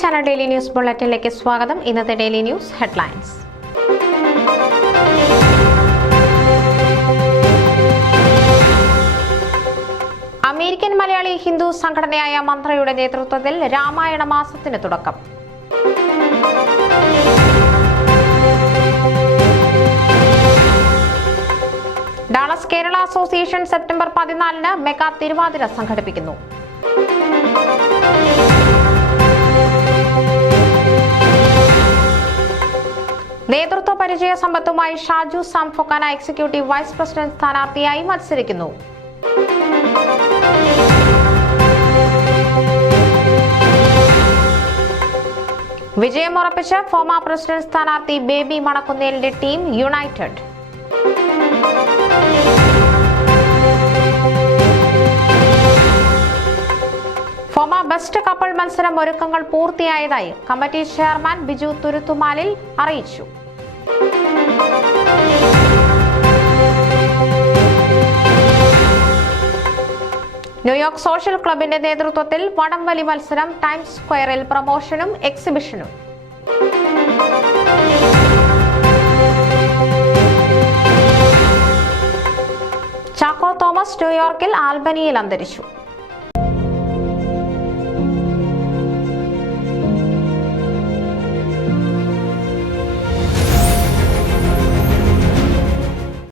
Channel daily news ബുള്ളറ്റിനിലേക്ക് സ്വാഗതം. ഇന്നത്തെ daily news headlines. American Malayali Hindu സംഘടനയായ മന്ത്രയുടെ നേതൃത്വത്തിൽ രാമായണ മാസത്തിന് തുടക്കം. ഡാളസ് കേരള അസോസിയേഷൻ സെപ്റ്റംബർ 14-ന് മെഗാ തിരുവാതിര സംഘടിപ്പിക്കുന്നു. നേതൃത്വ പരിചയ സമ്പത്തുമായി Shaju Sam FOKANA executive vice president സ്ഥാനാർത്ഥിയായി മത്സരിക്കുന്നു. വിജയമുറപ്പിച്ച് ഫോമ പ്രസിഡന്റ് സ്ഥാനാർത്ഥി ബേബി മണക്കുന്നേലിന്റെ team united. FOMAA best couple മത്സരം ഒരുക്കങ്ങൾ പൂർത്തിയായതായി കമ്മിറ്റി ചെയർമാൻ ബിജു തുരുത്തുമാലിൽ അറിയിച്ചു. ന്യൂയോർക്ക് സോഷ്യൽ ക്ലബിന്റെ നേതൃത്വത്തിൽ വടംവലി മത്സരം ടൈംസ് സ്ക്വയറിൽ പ്രമോഷനും എക്സിബിഷനും. ചാക്കോ തോമസ് ന്യൂയോർക്കിൽ ആൽബനിയിൽ അന്തരിച്ചു.